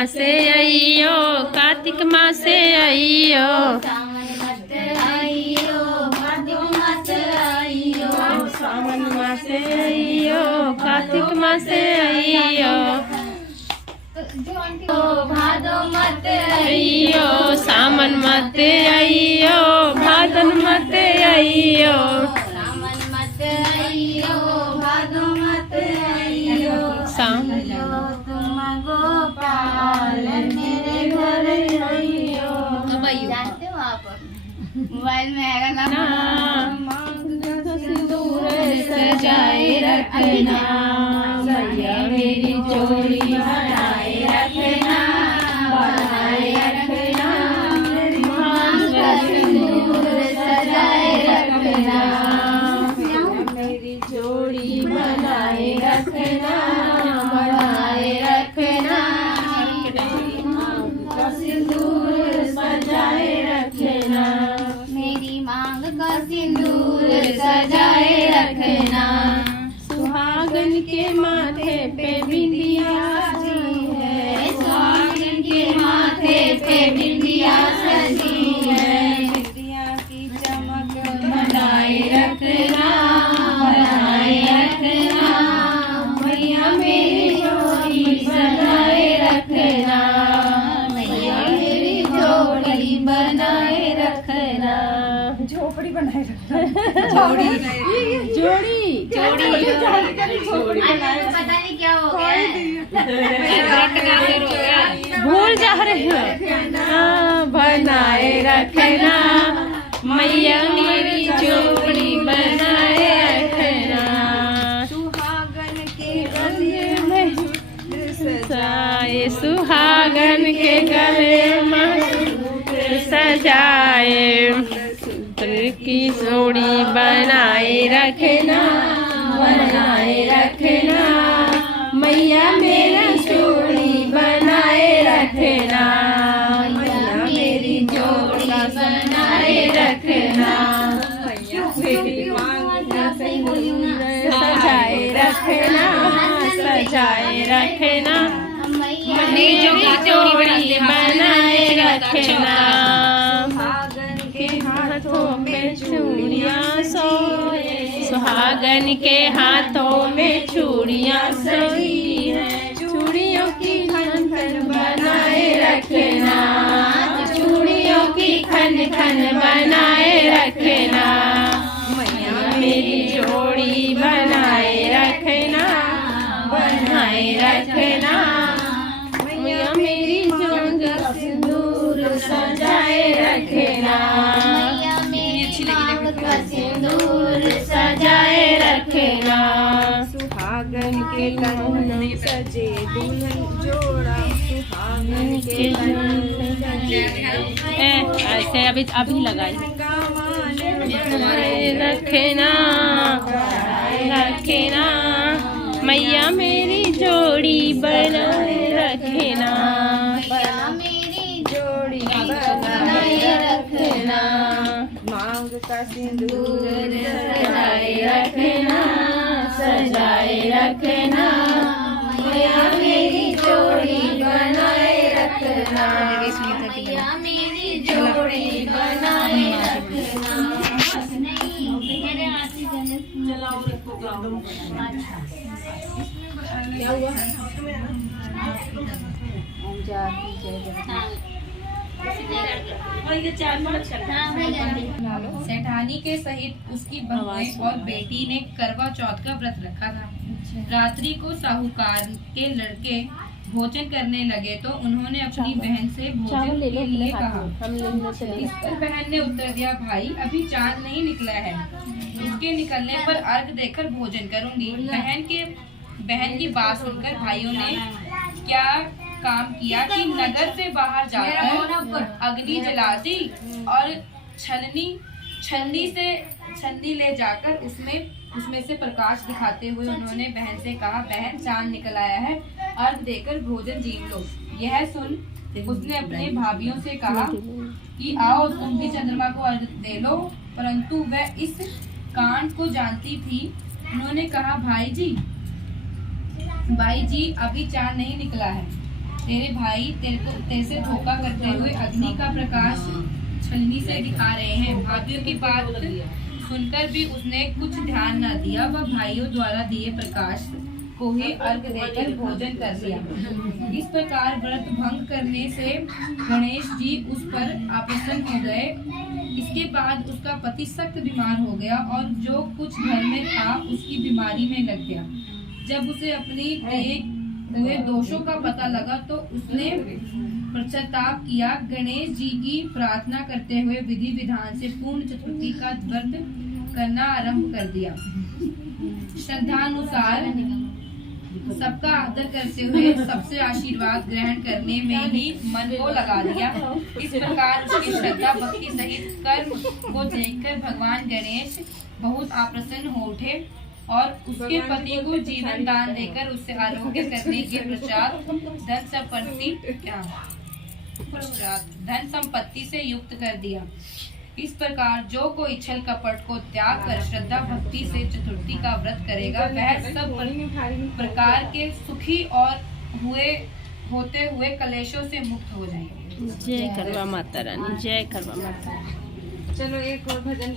मासे अइयो, कार्तिक मासे अइयो, सावन मत आइयो, भादो मत आइयो, सावन मासे अइयो, कार्तिक मासे अइयो, भादो मत अइयो, सावन मत अइयो, भादन मत अइयो, सावन मत आइयो, भादो मत आइयो, तुम गोपाल मेरे घर आइयो। जानते हो आप? मोबाइल में आएगा ना। सिंदूर सजाए रखना, मैया मेरी जोड़ी बनाए रखना, बनाए रखना, मांग का सिंदूर सजाए रखना, मेरी जोड़ी बनाए रखना, बनाए रखना, मांग का सिंदूर सजाए रखना, मेरी मांग का सिंदूर सजाए रखना, सुहागन के माथे पे बिंदिया सजी है, सुहागन के माथे पे बिंदिया सजी है, बिंदिया की चमक बनाए रखना, बनाए रखना, मैया मेरी जोड़ी बनाए रखना, मैया मेरी जोड़ी बनाए रखना, झोपड़ी बनाए रखना। जोड़ी जोड़ी जोड़ी पता नहीं क्या हो गया। भूल जा रहे हो। हाँ, बनाए रखना, मैया मेरी जोड़ी बनाए रखना, सुहागन के गले में सजाए, सुहागन के गले में सजाए, की जोड़ी बनाए रखना, बनाए रखना, मैया मेरा जोड़ी बनाए रखना, मैया मेरी जोड़ी बनाए रखना, मेरी मांग का सिंदूर सजाए रखना, सजाए रखना, मेरी जोड़ी बनाए रखना, के हाथों में चूड़ियां सोए, सुहागन के हाथों में चूड़ियां सोई है, चूड़ियों की खन खन बनाए रखना, चूड़ियों की खन खन बनाए रखना, मैया मेरी जोड़ी बनाए रखना, बनाए रखना, मैया मेरी जोड़ी सिंदूर सजाए रखना, का सिंदूर सजाए रखना, सुहागन के कंगन सजे दुल्हन जोड़ा, सुहागन के ऐसे अभी लगाए रखना, रखना, मैया मेरी जोड़ी बनाए रखना, मेरी जोड़ी बनाए रखना, मांग का सिंदूर सजाए रखना, सजाए रखना, मैया मेरी जोड़ी बनाए रखना, मैया मेरी जोड़ी बनाए रखना। नहीं मेरे हाथ से क्या हुआ? सेठानी के सहित उसकी बहू और बेटी ने करवा चौथ का व्रत रखा था। रात्रि को साहूकार के लड़के भोजन करने लगे तो उन्होंने अपनी बहन से भोजन के लिए कहा। इस पर बहन ने उत्तर दिया, भाई अभी चांद नहीं निकला है, उसके निकलने पर अर्घ देकर भोजन करूंगी। बहन की बात सुनकर भाइयों ने क्या काम किया कि नगर से बाहर जाकर अग्नि जला दी और छन्नी ले जाकर उसमें से प्रकाश दिखाते हुए उन्होंने बहन से कहा, बहन चांद निकल आया है, अर्घ देकर भोजन जीव लो। यह सुन उसने अपने भाभीियों से कहा कि आओ तुम भी चंद्रमा को अर्घ दे लो, परंतु वह इस कांड को जानती थी। उन्होंने कहा, भाई जी अभी चांद नहीं निकला है, तेरे भाई तेरे से धोखा करते हुए अग्नि का प्रकाश छलनी से दिखा रहे हैं। भाइयों की बात सुनकर भी उसने कुछ ध्यान न दिया। वह भाइयों द्वारा दिए प्रकाश को ही अर्घ देकर भोजन कर लिया। इस प्रकार व्रत भंग करने से गणेश जी उस पर अप्रसन्न हो गए। इसके बाद उसका पति सख्त बीमार हो गया और जो कुछ घर में था उसकी बीमारी में लग गया। जब उसे अपनी किए हुए दोषों का पता लगा तो उसने पश्चाताप किया। गणेश जी की प्रार्थना करते हुए विधि विधान से पूर्ण चतुर्थी का व्रत करना आरंभ कर दिया। श्रद्धानुसार सबका आदर करते हुए सबसे आशीर्वाद ग्रहण करने में ही मन को लगा दिया। इस प्रकार उसकी श्रद्धा भक्ति सहित कर्म को देखकर भगवान गणेश बहुत अप्रसन्न हो उठे और उसके पति को जीवन दान देकर उससे आरोग्य करने के पश्चात धन संपत्ति से युक्त कर दिया। इस प्रकार जो कोई छल कपट को त्याग कर श्रद्धा भक्ति से चतुर्थी का व्रत करेगा वह सब प्रकार के सुखी और होते हुए कलेशों से मुक्त हो जाएंगे। जय करवा माता रानी, जय करवा माता रानी। चलो एक और भजन